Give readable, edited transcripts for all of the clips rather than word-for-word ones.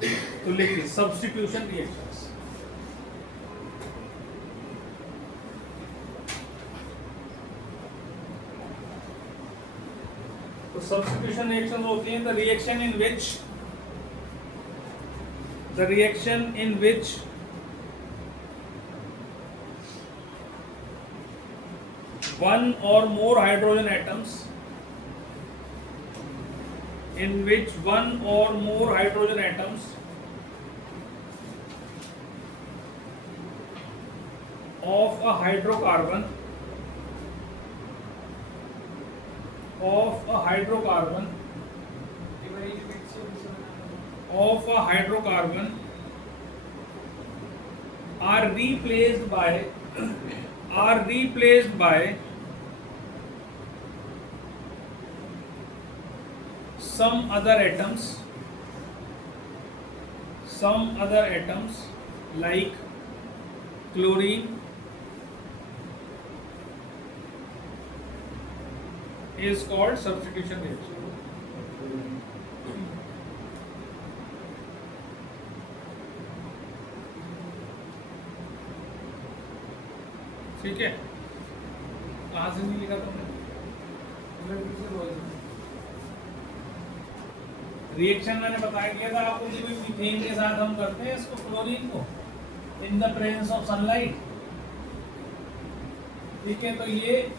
तो लिखिए substitution reactions. तो सब्स्टिट्यूशन रिएक्शन होती हैं the reaction in which one or more hydrogen atoms of a hydrocarbon are replaced by some other atoms like chlorine is called substitution reaction. ठीक है, कहाँ से नहीं लिखा तुमने? रिएक्शन मैंने बताया दिया था आपको कि मीथेन के साथ हम करते हैं इसको, क्लोरीन को, in the presence of sunlight. ठीक है, तो ये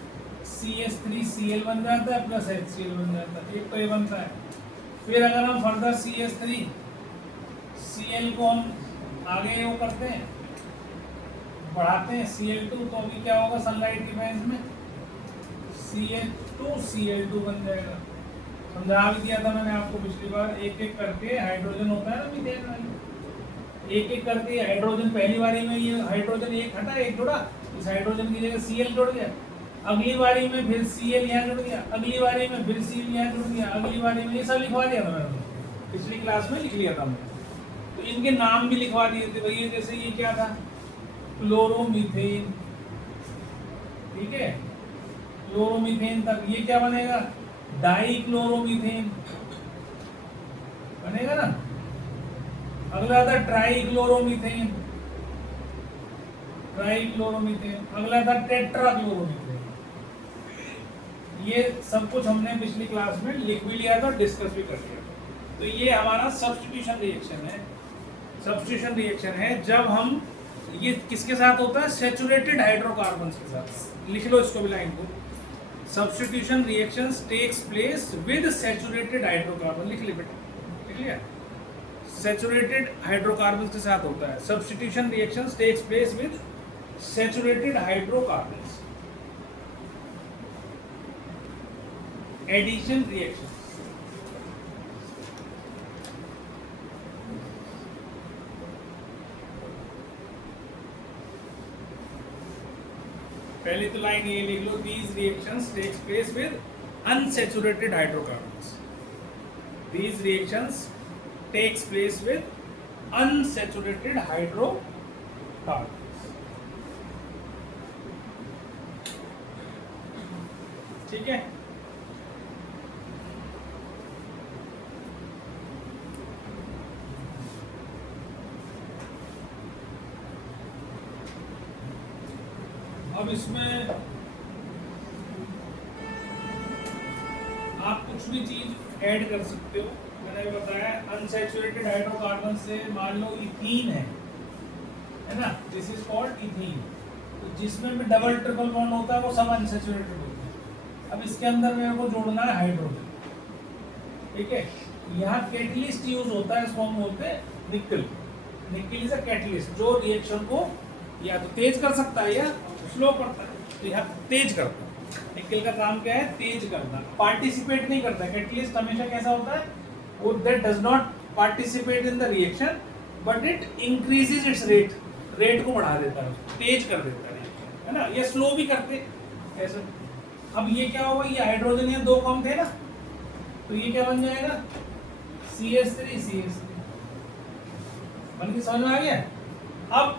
CH3Cl बन जाता है प्लस HCl बन जाता है, एक तो ये बनता है। फिर अगर हम फर्दर CH3Cl को हम आगे वो करते हैं, बढ़ाते हैं Cl2, तो अभी क्या होगा सनलाइट की प्रेजेंस में CH2Cl2 बन जाएगा। समझा भी दिया था मैंने आपको पिछली बार, एक एक करके हाइड्रोजन होता है ना मीथेन में, एक एक करके हाइड्रोजन, पहली बारी में ये हाइड्रोजन एक हटा, एक जुड़ा, इस हाइड्रोजन की जगह Cl जुड़ गया, अगली बारी में फिर Cl यहाँ जुड़ गया, अगली बारी में फिर Cl यहाँ जुड़ गया, अगली बारी में, ये सब लिखवा दिया था मैंने पिछली क्लास में, लिख लिया था मैंने। तो इनके नाम भी लिखवा दिए थे भैया, जैसे ये क्या था, क्लोरोमीथेन। ठीक है, क्लोरोमीथेन तक ये क्या बनेगा, डाइक्लोरोमीथेन बनेगा ना। अगला था ट्राइक्लोरोमीथेन, अगला था टेट्राक्लोरोमीथेन। ये सब कुछ हमने पिछली क्लास में लिख भी लिया था, डिस्कस भी कर लिया था। तो ये हमारा सब्स्टिट्यूशन रिएक्शन है जब हम, ये किसके साथ होता है, सैचुरेटेड हाइड्रोकार्बन्स के साथ। लिख लो इसको भी लाइन को, substitution reactions takes place with saturated hydrocarbon. लिख लिया बेटा, लिख लिया, सैचुरेटेड हाइड्रोकार्बन्स के साथ होता है। Substitution reactions takes place with saturated hydrocarbons. Addition reaction, पहली तो लाइन ये लिख लो, these reactions takes place with unsaturated hydrocarbons. These reactions takes place with unsaturated hydrocarbons. ठीक है, अब इसमें आप कुछ भी चीज ऐड कर सकते हो। मैंने बताया अनसैचुरेटेड हाइड्रोकार्बन से मान लो इथीन है ना, दिस इज कॉल्ड इथीन। तो जिसमें भी डबल ट्रिपल बॉन्ड होता है वो सब अनसैचुरेटेड होते हैं। अब इसके अंदर मेरे को जोड़ना है हाइड्रोजन। ठीक है, यहाँ कैटलिस्ट यूज होता है, इसको हम बोलते हैं निकल। निकल इज अ कैटलिस्ट जो रिएक्शन को या तो तेज कर सकता है या स्लो करता है। तो यहाँ तेज करता है, निकल का काम क्या है, तेज करना, पार्टिसिपेट नहीं करता। कैटलिस्ट हमेशा कैसा होता है, वो that does not participate in the reaction but it increases it's rate को बढ़ा देता है, तेज कर देता है ना, ये स्लो भी करते ऐसे। अब ये क्या होगा, ये हाइड्रोजन ये दो कम थे ना, तो ये क्या बन जाएगा, CH3 बन के समझ में आ गया। अब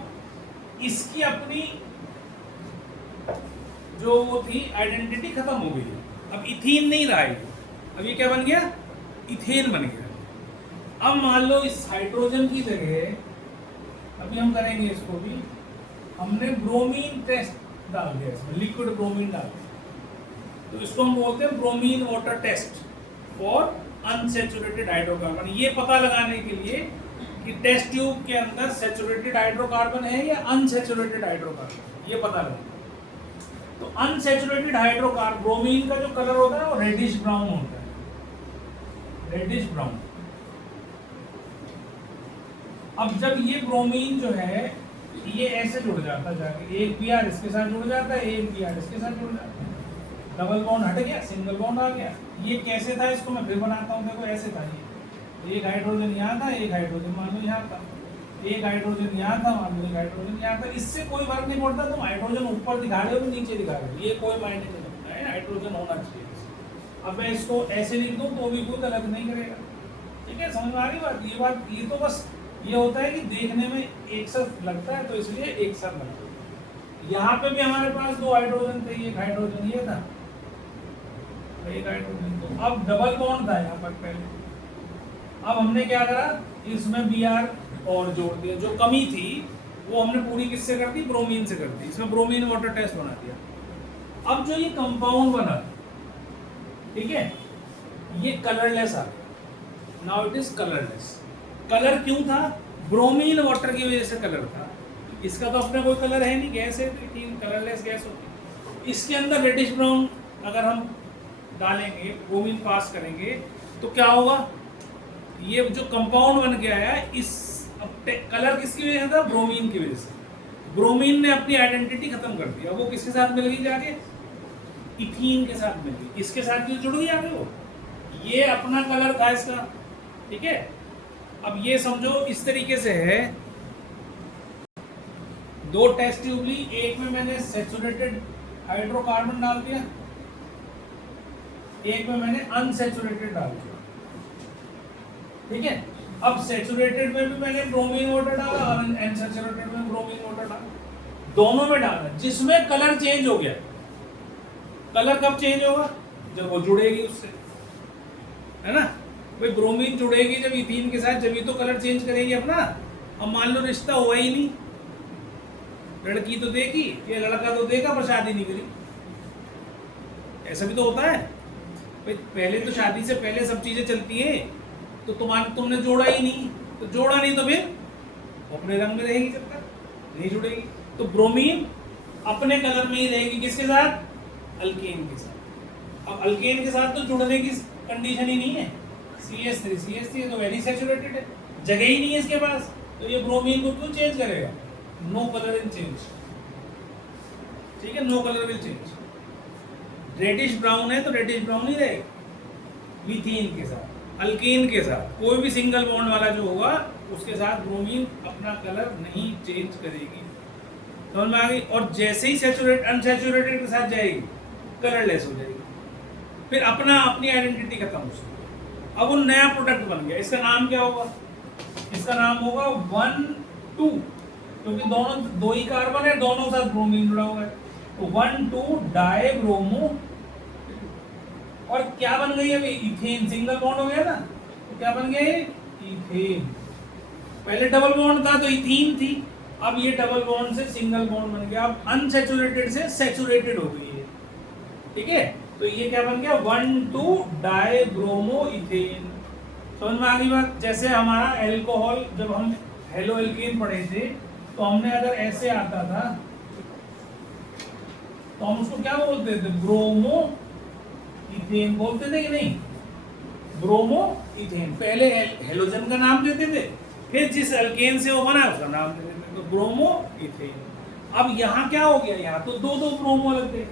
इसकी अपनी जो वो थी आइडेंटिटी खत्म हो गई। अब इथीन नहीं रहा है, अब ये क्या बन गया, इथेन बन गया। अब मान लो इस हाइड्रोजन की जगह, अभी हम करेंगे इसको भी, हमने ब्रोमीन टेस्ट डाल दिया इसमें, लिक्विड ब्रोमीन डाल दिया, तो इसको हम बोलते हैं bromine water test for unsaturated hydrocarbon. ये पता लगाने के लिए कि टेस्ट ट्यूब के अंदर सैचुरेटेड हाइड्रोकार्बन है या अनसैचुरेटेड हाइड्रोकार्बन, ये पता लगा। तो अनसैचुरेटेड हाइड्रोकार्बन ब्रोमीन का जो कलर होता है वो रेडिश ब्राउन होता है, रेडिश ब्राउन। अब जब ये ब्रोमीन जो है ये ऐसे जुड़ जाता है जाके, एक Br इसके साथ जुड़ जाता है, एक Br इसके साथ जुड़ जाता है, डबल बॉन्ड हट गया, सिंगल बॉन्ड आ गया। ये कैसे था, इसको मैं फिर बनाता हूँ, देखो ऐसे था ये, एक हाइड्रोजन यहाँ था, एक हाइड्रोजन मान लो यहाँ था, एक हाइड्रोजन यहाँ था, मान लो एक हाइड्रोजन यहाँ था। इससे कोई फर्क नहीं पड़ता तुम हाइड्रोजन ऊपर दिखा रहे हो नीचे दिखा रहे हो, ये कोई मायने नहीं रखता है, हाइड्रोजन होना चाहिए। अब मैं इसको ऐसे लिख दूँ तो भी कोई गलत नहीं करेगा, ठीक है, समझ में आ रही बात। ये तो बस ये होता है कि देखने में एक साथ लगता है तो इसलिए एक साथ लगता है। यहाँ पे भी हमारे पास दो हाइड्रोजन थे, एक हाइड्रोजन ये था, एक हाइड्रोजन, तो अब डबल बॉन्ड था यहाँ पर पहले। अब हमने क्या करा, इसमें Br और जोड़ दिया, जो कमी थी वो हमने पूरी किससे कर दी, ब्रोमीन से कर दी, इसमें ब्रोमीन वाटर टेस्ट बना दिया। अब जो ये कंपाउंड बना, ठीक है, ये कलरलेस आ गया, now it is colourless. Colour क्यों था, ब्रोमीन वाटर की वजह से कलर था, इसका तो अपने कोई कलर है नहीं, गैस है, लेकिन कलरलेस गैस होती है। इसके अंदर रेडिश ब्राउन अगर हम डालेंगे, ब्रोमीन पास करेंगे तो क्या होगा, ये जो कंपाउंड बन के आया इस कलर किसकी वजह से था, ब्रोमीन की वजह से। ब्रोमीन ने अपनी आइडेंटिटी खत्म कर दिया, वो किसके साथ मिल गई जाके, इथीन के साथ मिल गई, इसके साथ क्यों जुड़ गई आगे वो, ये अपना कलर था इसका, ठीक है। अब ये समझो इस तरीके से है, दो टेस्ट ट्यूब ली, एक में मैंने सैचुरेटेड हाइड्रोकार्बन डाल दिया, एक में मैंने अनसैचुरेटेड डाल दिया, ठीक है। अब सैचुरेटेड में भी मैंने ब्रोमीन वाटर डाला और अनसैचुरेटेड में ब्रोमीन वाटर डाला, दोनों में डाला, जिसमें कलर चेंज हो गया। कलर कब चेंज होगा, जब वो जुड़ेगी उससे, है ना भाई, ब्रोमीन जुड़ेगी जब इथीन के साथ, जब ये तो कलर चेंज करेगी अपना। अब मान लो रिश्ता हुआ ही नहीं, लड़की तो देखी ये लड़का तो देखा पर शादी नहीं करी, ऐसा भी तो होता है भाई। पहले तो शादी से पहले सब चीजें चलती हैं, तो तुमने जोड़ा ही नहीं, तो जोड़ा नहीं तो फिर अपने रंग में रहेगी, जब तक नहीं जुड़ेगी। तो ब्रोमीन अपने कलर में ही रहेगी, किसके साथ, अल्केन के साथ। अब अल्केन के साथ तो जुड़ने की कंडीशन ही नहीं है, CH3 तो वेरी सैचुरेटेड है, जगह ही नहीं है इसके पास, तो ये ब्रोमीन को क्यों चेंज करेगा, नो कलर इन चेंज, ठीक है, no colour will change. Reddish brown है तो रेडिश ब्राउन ही रहेगा, मीथेन के साथ, अल्केन के साथ, कोई भी सिंगल बॉन्ड वाला जो होगा उसके साथ ब्रोमीन अपना कलर नहीं चेंज करेगी, समझ में आ गई। और जैसे ही अनसैचुरेटेड के साथ जाएगी कलरलेस हो जाएगी, फिर अपनी आइडेंटिटी खत्म हो सकती है। अब वो नया प्रोडक्ट बन गया, इसका नाम क्या होगा, इसका नाम होगा 1,2, क्योंकि दोनों दो ही कार्बन है, दोनों के साथ ब्रोमीन जुड़ा हुआ है, तो 1,2 डाइब्रोमो। और क्या बन गई अभी, इथेन, सिंगल बॉन्ड हो गया ना, तो क्या बन गया, इथेन। पहले डबल बॉन्ड था तो इथीन थी, अब ये डबल बॉन्ड से सिंगल बॉन्ड बन गया, अब अनसैचुरेटेड से सैचुरेटेड हो गई है, ठीक है। तो ये क्या बन गया, 1,2 डाइब्रोमो इथेन। समझ में आ गई बात। जैसे हमारा एल्कोहल, जब हम हेलो एल्केन पढ़े थे तो हमने अगर ऐसे आता था तो हम उसको क्या बोलते थे, ब्रोमो इथेन बोलते थे कि नहीं, ब्रोमो इथेन। पहले हेलोजन का नाम देते थे, फिर जिस एल्केन से वो बना उसका नाम देते थे, तो ब्रोमो इथेन। अब यहाँ क्या हो गया, यहाँ तो दो ब्रोमो लग गए,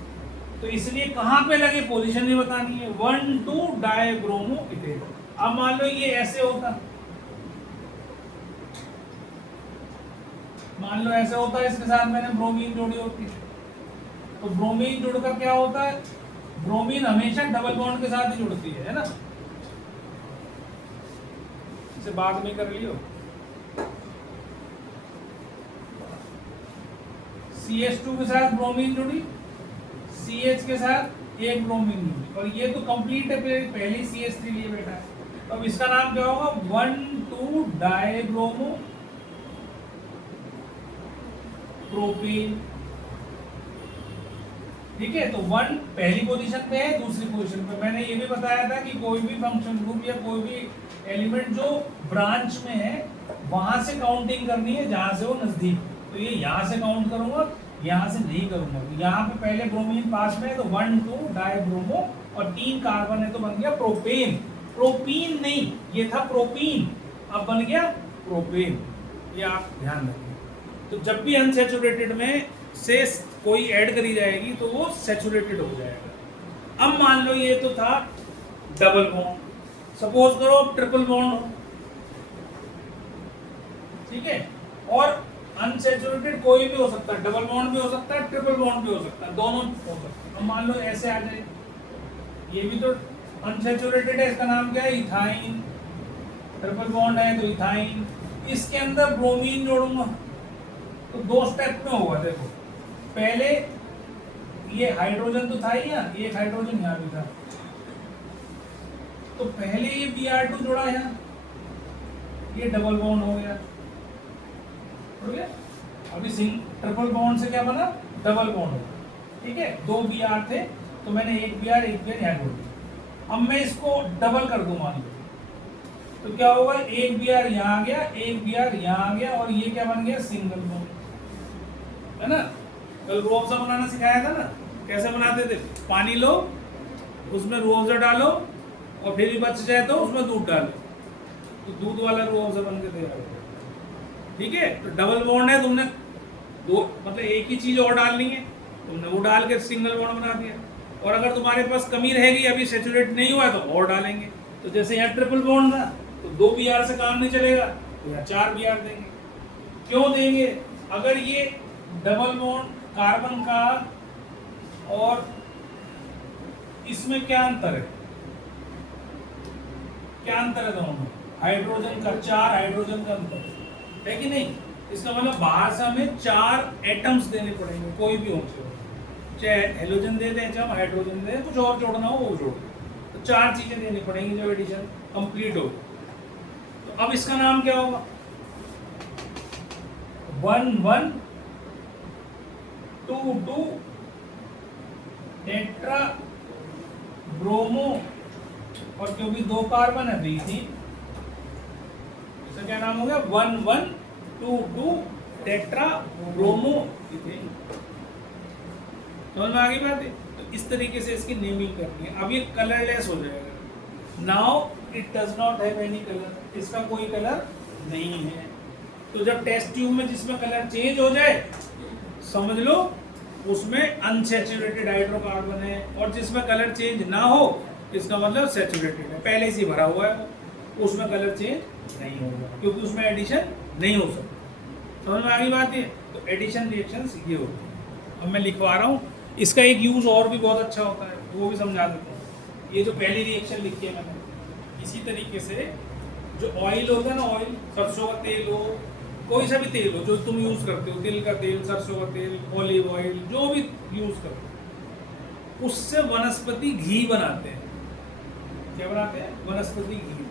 तो इसलिए कहाँ पे लगे पोजीशन भी बतानी है, 1,2 डाइब्रोमो इथेन। अब मान लो ये ऐसे होता, मान लो ऐसे होता है, इसके साथ मैंने ब्रोमीन जोड़ी होती, तो ब्रोमीन जुड़कर क्या होता है, ब्रोमीन हमेशा डबल बॉन्ड के साथ ही जुड़ती है ना, इसे बाद में कर लियो। CH2 के साथ ब्रोमीन जुड़ी, CH के साथ एक ब्रोमीन जुड़ी, और ये तो कंप्लीट है, पहले CH3 लिए बैठा है, तो अब इसका नाम क्या होगा, 1,2 2 डाइब्रोमो प्रोपेन। ठीक है, तो 1 पहली पोजीशन पे है, दूसरी पोजीशन पे। मैंने ये भी बताया था कि कोई भी फंक्शन ग्रुप या कोई भी एलिमेंट जो ब्रांच में है वहां से काउंटिंग करनी है जहां से वो नजदीक। तो ये यहाँ से काउंट करूंगा, यहाँ से नहीं करूंगा। यहाँ पे पहले ब्रोमीन पास में है तो 1 2 डाइब्रोमो और 3 कार्बन है तो बन गया प्रोपेन। प्रोपीन नहीं, ये था प्रोपीन, अब बन गया प्रोपेन। ये आप ध्यान रखिए। तो जब भी अनसैचुरेटेड में से कोई ऐड करी जाएगी तो वो सैचुरेटेड हो जाएगा। अब मान लो ये तो था डबल बॉन्ड, सपोज करो ट्रिपल बॉन्ड हो, ठीक है, और अनसैचुरेटेड कोई भी हो सकता है, डबल बॉन्ड भी हो सकता है, ट्रिपल बॉन्ड भी हो सकता है, दोनों हो सकता है। अब मान लो ऐसे आ जाए, ये भी तो अनसैचुरेटेड है, इसका नाम क्या है, इथाइन। ट्रिपल बॉन्ड है तो इथाइन, इसके अंदर ब्रोमीन जोड़ूंगा तो 2 स्टेप में होगा। देखो पहले ये हाइड्रोजन तो था ही, यहाँ एक हाइड्रोजन यहाँ भी था, तो पहले ये Br2 जोड़ा यहाँ, ये डबल बॉन्ड हो गया, अभी ट्रिपल बॉन्ड से क्या बना, डबल बॉन्ड हो। ठीक है, 2 Br थे तो मैंने एक Br यहाँ जोड़ दिया। अब मैं इसको डबल कर दूं मान लो, तो क्या होगा, एक Br यहाँ आ गया, एक Br यहाँ आ गया, और ये क्या बन गया, सिंगल बॉन्ड, है ना। कल रूह अफ़ज़ा बनाना सिखाया था ना, कैसे बनाते थे, पानी लो उसमें रूह अफ़ज़ा डालो और फिर भी बच जाए तो उसमें दूध डालो, तो दूध वाला रूह अफ़ज़ा बन के तैयार हो। ठीक है, तो डबल बॉन्ड है, तुमने दो मतलब एक ही चीज और डालनी है, तुमने वो डाल के सिंगल बॉन्ड बना दिया। और अगर तुम्हारे पास कमी रहेगी, अभी सैचुरेट नहीं हुआ है, तो और डालेंगे। तो जैसे यहाँ ट्रिपल बॉन्ड था तो 2 Br से काम नहीं चलेगा, तो यहाँ 4 Br देंगे। क्यों देंगे, अगर ये डबल बॉन्ड कार्बन का और इसमें क्या अंतर है, क्या अंतर है दोनों में, हाइड्रोजन का, 4 हाइड्रोजन का अंतर है कि नहीं। इसका मतलब बाहर से हमें 4 एटम्स देने पड़ेंगे, कोई भी हो, चाहे हेलोजन दे दें, चाहे हाइड्रोजन दे दें, कुछ और जोड़ना हो वो जोड़, तो 4 चीजें देनी पड़ेंगी जब एडिशन कंप्लीट हो। तो अब इसका नाम क्या होगा, 1 1 2 2 टेट्रा ब्रोमो, और क्योंकि 2 कार्बन है तो इथीन, इसका क्या नाम हो गया, 1 1 2 2 टेट्रा ब्रोमो इथेन। समझ में आ गई बात है। तो इस तरीके से इसकी नेमिंग करनी है। अब ये कलरलेस हो जाएगा, now it does not have any colour, इसका कोई कलर नहीं है। तो जब टेस्ट ट्यूब में जिसमें कलर चेंज हो जाए, समझ लो उसमें अनसैचुरेटेड हाइड्रोकार्बन है, और जिसमें कलर चेंज ना हो इसका मतलब सैचुरेटेड है, पहले से भरा हुआ है, उसमें कलर चेंज नहीं होगा क्योंकि उसमें एडिशन नहीं हो सकता। समझ में आ गई बात है। तो एडिशन रिएक्शंस ये होती है। अब मैं लिखवा रहा हूँ, इसका एक यूज़ और भी बहुत अच्छा होता है, वो भी समझा देता हूँ। ये जो पहली रिएक्शन लिखी है मैंने, इसी तरीके से जो ऑयल होता है ना, ऑयल, सरसों का तेल हो, कोई सा भी तेल हो जो तुम यूज़ करते हो, तिल का तेल, सरसों का तेल, ऑलिव ऑयल, जो भी यूज़ करते हो, उससे वनस्पति घी बनाते हैं। क्या बनाते हैं, वनस्पति घी,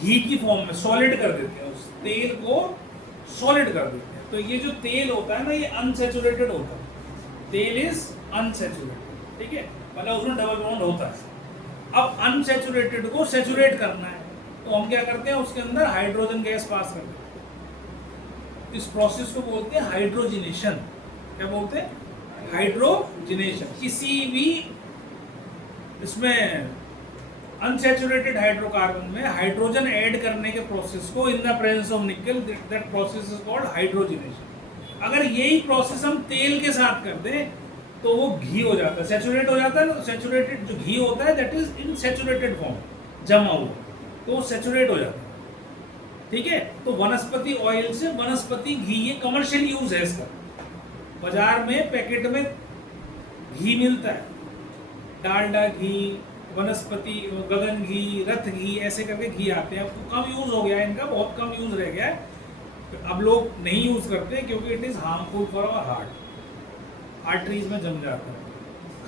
घी की फॉर्म में सॉलिड कर देते हैं, उस तेल को सॉलिड कर देते हैं। तो ये जो तेल होता है ना, ये अनसैचुरेटेड होता है, तेल इज अनसैचुरेटेड। ठीक है, मतलब उसमें डबल बॉन्ड होता है। अब अनसैचुरेटेड को सैचुरेट करना है, तो हम क्या करते हैं, उसके अंदर हाइड्रोजन गैस पास करते हैं। इस प्रोसेस को बोलते हैं हाइड्रोजिनेशन। क्या बोलते हैं, हाइड्रोजिनेशन। किसी भी इसमें अनसैचुरेटेड हाइड्रोकार्बन में हाइड्रोजन ऐड करने के प्रोसेस को, इन द प्रेजेंस ऑफ निकल, that process is called hydrogenation. अगर यही प्रोसेस हम तेल के साथ कर दें तो वो घी हो जाता है, सैचुरेट हो जाता है ना। सैचुरेटेड जो घी होता है that is in saturated form, जमा हुआ, तो सैचुरेट हो जाता है। ठीक है, तो वनस्पति ऑयल से वनस्पति घी, ये कमर्शियल यूज है इसका। बाजार में पैकेट में घी मिलता है, डालडा घी, वनस्पति गगन घी, रथ घी, ऐसे करके घी आते हैं। अब कम यूज हो गया है इनका, बहुत कम यूज रह गया है, अब लोग नहीं यूज करते क्योंकि it is harmful for our heart, arteries में जम जाता है,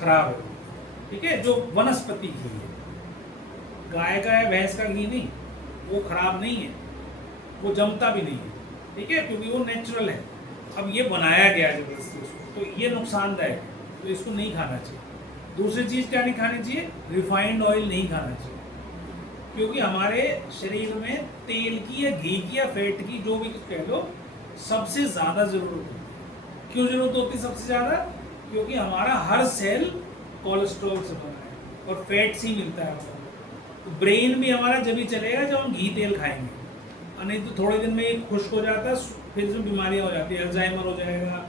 खराब है। ठीक है, जो वनस्पति घी है, गाय का या भैंस का घी नहीं, वो खराब नहीं है, वो जमता भी नहीं है, ठीक है, क्योंकि वो नेचुरल है। अब ये बनाया गया है जबरदस्ती उसको, तो ये नुकसानदायक है, तो इसको नहीं खाना चाहिए। दूसरी चीज़ क्या नहीं खानी चाहिए, रिफाइंड ऑयल नहीं खाना चाहिए, क्योंकि हमारे शरीर में तेल की या घी की या फैट की, जो भी कह लो, सबसे ज़्यादा ज़रूरत होती है। क्यों ज़रूरत होती है सबसे ज़्यादा? क्योंकि हमारा हर सेल कोलेस्ट्रॉल से बना है और फैट से ही मिलता है हमको। तो ब्रेन भी हमारा जब ही चलेगा जब हम घी तेल खाएंगे, और नहीं तो थोड़े दिन में ये खुश्क हो जाता है, फिर इसमें बीमारियाँ हो जाती है, अल्जाइमर हो जाएगा,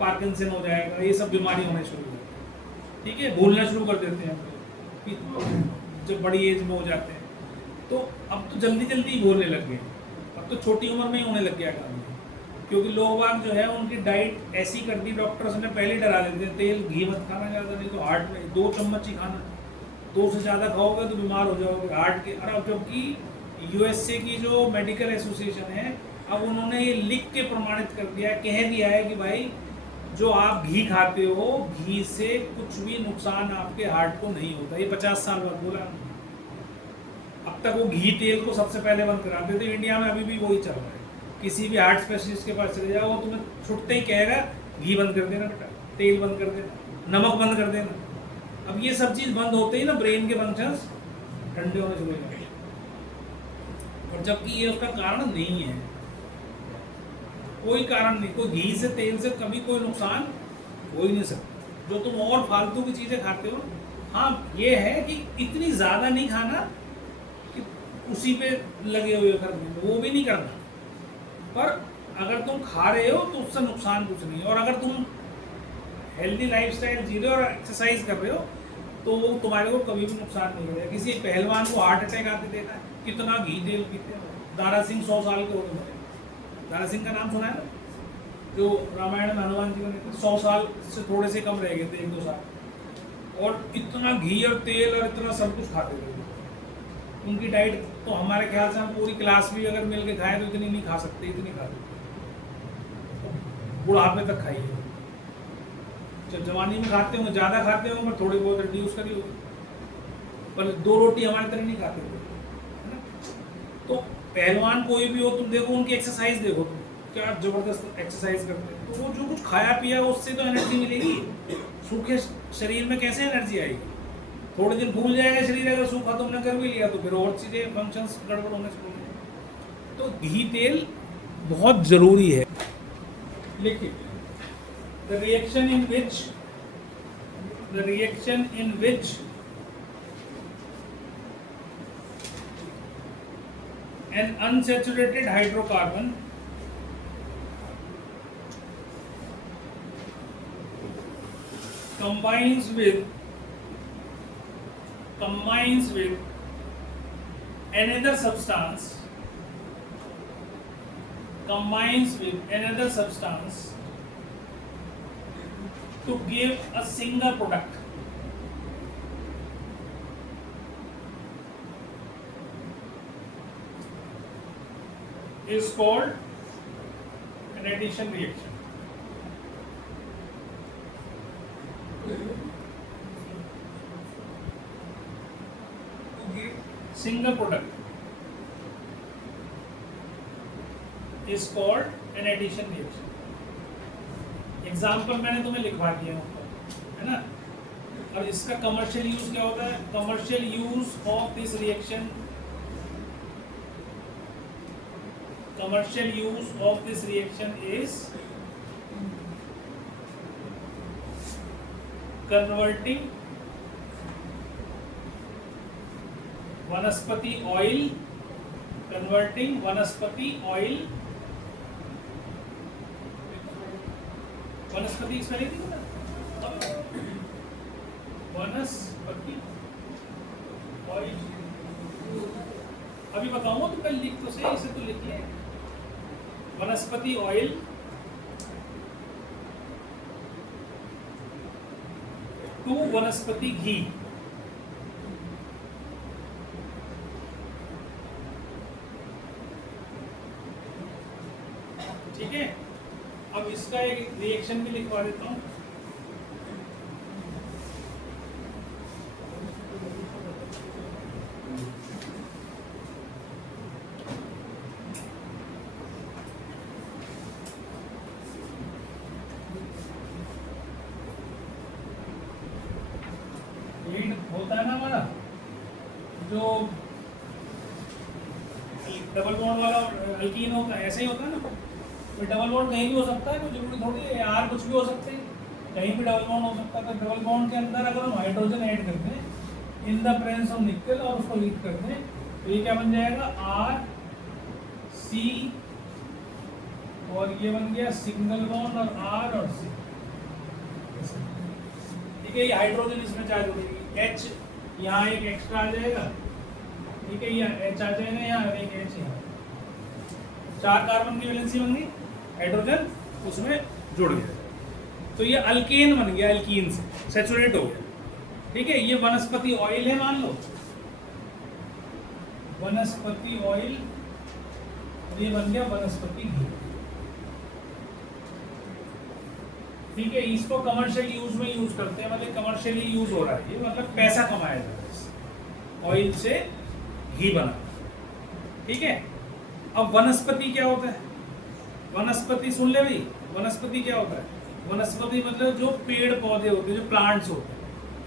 पार्किंसन हो जाएगा, ये सब बीमारी होने शुरू हो जाती है, ठीक है, भूलना शुरू कर देते हैं हम लोग जब बड़ी एज में हो जाते हैं। तो अब तो जल्दी जल्दी ही बोलने लग गए, अब तो छोटी उम्र में ही होने लग गया काम, क्योंकि लोग बाग जो है उनकी डाइट ऐसी कर दी, डॉक्टर्स ने पहले डरा देते हैं, तेल घी मत खाना ज़्यादा, नहीं तो हार्ट में 2 चम्मच ही खाना, 2 से ज़्यादा खाओगे तो बीमार हो जाओगे हार्ट के। और अब जबकि यूएसए की जो मेडिकल एसोसिएशन है, अब उन्होंने ये लिख के प्रमाणित कर दिया, कह दिया है कि भाई जो आप घी खाते हो, घी से कुछ भी नुकसान आपके हार्ट को नहीं होता। ये 50 साल बाद बोला। अब तक वो घी तेल को सबसे पहले बंद कराते थे, इंडिया में अभी भी वही चल रहा है। किसी भी हार्ट स्पेशलिस्ट के पास चले जाओ, वो तुम्हें छुटते ही कहेगा घी बंद कर देना बेटा, तेल बंद कर देना, नमक बंद कर देना। अब ये सब चीज़ बंद होते ही ना ब्रेन के फंक्शंस ठंडे होने शुरू हो जाएंगे, और जबकि ये उसका कारण नहीं है, कोई कारण नहीं, कोई घी से तेल से कभी कोई नुकसान हो ही नहीं सकता। जो तुम और फालतू की चीज़ें खाते हो, हाँ ये है कि इतनी ज़्यादा नहीं खाना कि उसी पे लगे हुए करने, वो भी नहीं करना, पर अगर तुम खा रहे हो तो उससे नुकसान कुछ नहीं है। और अगर तुम हेल्दी लाइफस्टाइल जी रहे हो और एक्सरसाइज कर रहे हो, तो वो तुम्हारे को कभी भी नुकसान नहीं करेगा। किसी पहलवान को हार्ट अटैक आते देखा है, कितना घी तेल पीते हैं। दारा सिंह 100 साल के हो गए, दारा सिंह का नाम सुना है ना, जो रामायण में हनुमान जी बने थे, 100 साल से थोड़े से कम रह गए थे, 1-2 साल, और इतना घी और तेल और इतना सब कुछ खाते थे। उनकी डाइट तो हमारे ख्याल से हम पूरी क्लास भी अगर मिल के खाएं तो इतनी नहीं खा सकते, इतनी खाते, बुढ़ापे तक खाइए। जब जवानी में खाते होंगे, ज़्यादा खाते होंगे, थोड़ी बहुत रिड्यूस करी होगी, पर 2 रोटी हमारी तरह नहीं खाते थे, है ना। तो पहलवान कोई भी हो, तुम देखो उनकी एक्सरसाइज देखो, तुम क्या जबरदस्त एक्सरसाइज करते हैं। तो वो जो कुछ खाया पिया उससे तो एनर्जी मिलेगी, सूखे शरीर में कैसे एनर्जी आएगी? थोड़े दिन भूल जाएगा शरीर, अगर सूखा तुमने कर भी लिया तो फिर और चीज़ें फंक्शंस गड़बड़ होने शुरू हो जाएंगे। तो घी तेल बहुत ज़रूरी है। लिखिए, the reaction in which an unsaturated hydrocarbon combines with another substance to give a single product. Is called an addition reaction. Single product is called an addition reaction. Example मैंने तुम्हें लिखवा दिया है ना। और इसका कमर्शियल यूज क्या होता है? Commercial use of this reaction, commercial use of this reaction is converting वनस्पति ऑयल वनस्पति इसमें लिख दी ना, वनस्पति ऑयल। अभी बताऊंगा तो कल लिख तो सही, इसे तो लिख ले। वनस्पति ऑयल टू वनस्पति घी, ठीक है। अब इसका एक रिएक्शन भी लिखवा देता हूं। होता है ना हमारा जो डबल बॉन्ड वाला अल्कीन होता है, ऐसे ही होता है ना। तो डबल बॉन्ड कहीं भी हो सकता है, कोई जरूरी थोड़ी है यार, कुछ भी हो सकते हैं, कहीं भी डबल बॉन्ड हो सकता है। तो डबल बॉन्ड के अंदर अगर हम हाइड्रोजन ऐड करते हैं इन द प्रेजेंस ऑफ निकल और उसको हीट करते हैं तो ये क्या बन जाएगा, आर सी, और ये बन गया सिंगल बॉन्ड और आर और सी। ठीक है, ये हाइड्रोजन इसमें चार्ज हो जाएगी, एच यहाँ एक एक्स्ट्रा आ जाएगा। ठीक है, यहाँ एच आ जाएगा, यहाँ एक एच यहाँ, 4 कार्बन की वैलेंसी बन गई, हाइड्रोजन उसमें जुड़ गया। तो ये अल्केन बन गया, अल्कीन से सैचुरेट हो गया। ठीक है, ये वनस्पति ऑयल है मान लो, वनस्पति ऑयल, ये बन गया वनस्पति घी। ठीक है, इसको कमर्शियल यूज में यूज करते हैं, मतलब कमर्शियली यूज हो रहा है ये, मतलब पैसा कमाया जा रहा है ऑयल से घी बना। ठीक है, अब वनस्पति क्या होता है, वनस्पति सुन ले भाई, वनस्पति क्या होता है, वनस्पति मतलब जो पेड़ पौधे होते हैं, जो प्लांट्स होते हैं,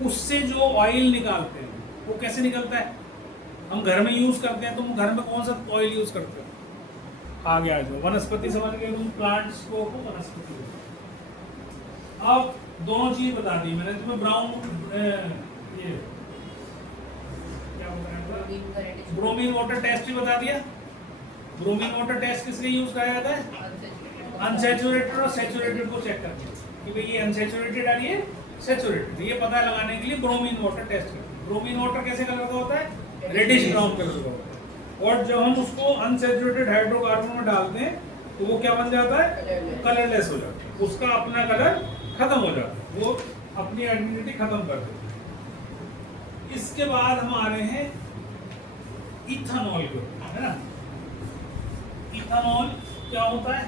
उससे जो ऑयल निकालते हैं वो कैसे निकलता है, हम घर में यूज करते हैं। तुम घर में कौन सा ऑयल यूज करते हो, आ गया जो वनस्पति समझ गए तुम, प्लांट्स को वनस्पति। अब दोनों चीज बता दी मैंने तुम्हें, ब्राउन ये क्या बताया, ब्रोमीन वाटर टेस्ट भी बता दिया। ब्रोमीन वाटर टेस्ट किस लिए यूज किया जाता है, अनसैचुरेटेड और सैचुरेटेड को चेक करके कि भाई ये अनसैचुरेटेड है ये सैचुरेटेड, ये पता लगाने के लिए ब्रोमीन वाटर टेस्ट करते हैं। ब्रोमीन वाटर कैसे कलर का होता है, रेडिश ब्राउन कलर का होता है, और जब हम उसको अनसैचुरेटेड हाइड्रोकार्बन में डालते हैं तो वो क्या बन जाता है, कलरलेस हो जाता है, उसका अपना कलर खत्म हो जाता है, वो अपनी आइडेंटिटी खत्म कर देता है। इसके बाद हम आ रहे हैं इथेनॉल के ऊपर, है ना। इथेनॉल क्या होता है,